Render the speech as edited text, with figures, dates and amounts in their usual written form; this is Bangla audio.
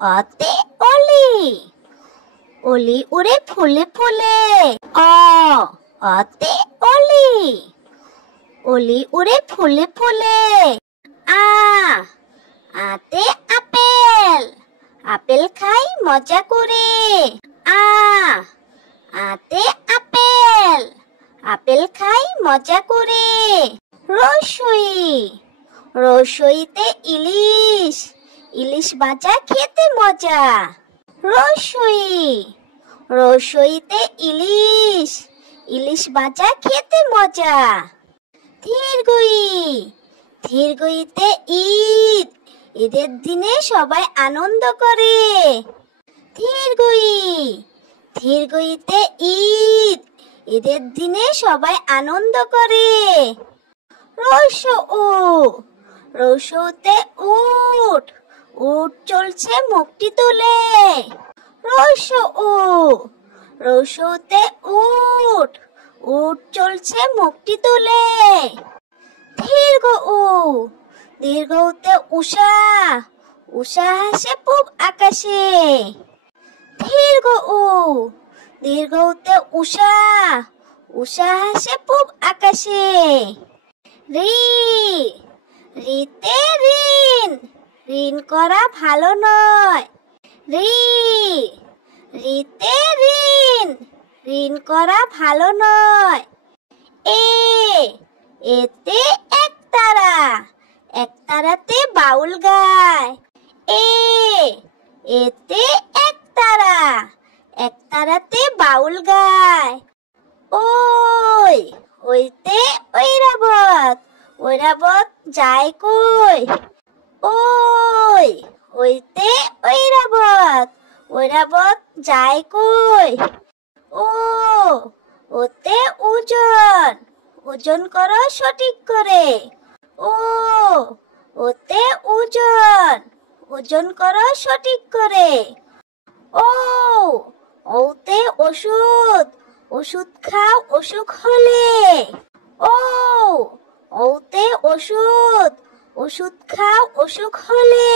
অতে অলি, অলি উড়ে ফুলে ফুলে। অতে অলি, অলি উড়ে ফুলে ফুলে। আতে আপেল, আপেল খাই মজা করে। আতে আপেল, আপেল খাই মজা করে। রসই, রসইতে ইলিশ, ইলিশ ভাজা খেতে মজা। রসই, রসইতে ইলিশ, ইলিশ ভাজা খেতে মজা। ধীরগই, ধীরগইতে ঈদ, ঈদের দিনে সবাই আনন্দ করে। ধীরগই, ধীরগইতে ঈদ, ঈদের দিনে সবাই আনন্দ করে। রসউ, রসউতে উট, উট চলছে মুখটি তুলে। রসউ, রসউতে উট, উট চলছে মুখটি তুলে। দীর্ঘউ, দীর্ঘউতে উষা, উষা হাসে পূব আকাশে। দীর্ঘউ, দীর্ঘউতে উষা, উষা হাসে পূব আকাশে। রি, রিতে ঋণ, ঋণ করা ভালো নয়। রি, রিতে ঋণ, ঋণ করা ভালো নয়। এতে একতারা, একতারাতে বাউল গায়। এতে একতারা, একতারাতে বাউল গায়। ওই, ওইতে ঐরাবত, ঐরাবত যায় কই। ওই, ওইতে ঐরাবত, ঐরাবত যায় কই। ওতে ওজন, ওজন করো সঠিক করে। ওতে ওজন, ওজন করো সঠিক করে। ওতে ওষুধ, ওষুধ খাও অসুখ হলে। ওতে ওষুধ, ওষুধ খাও অসুখ হলে।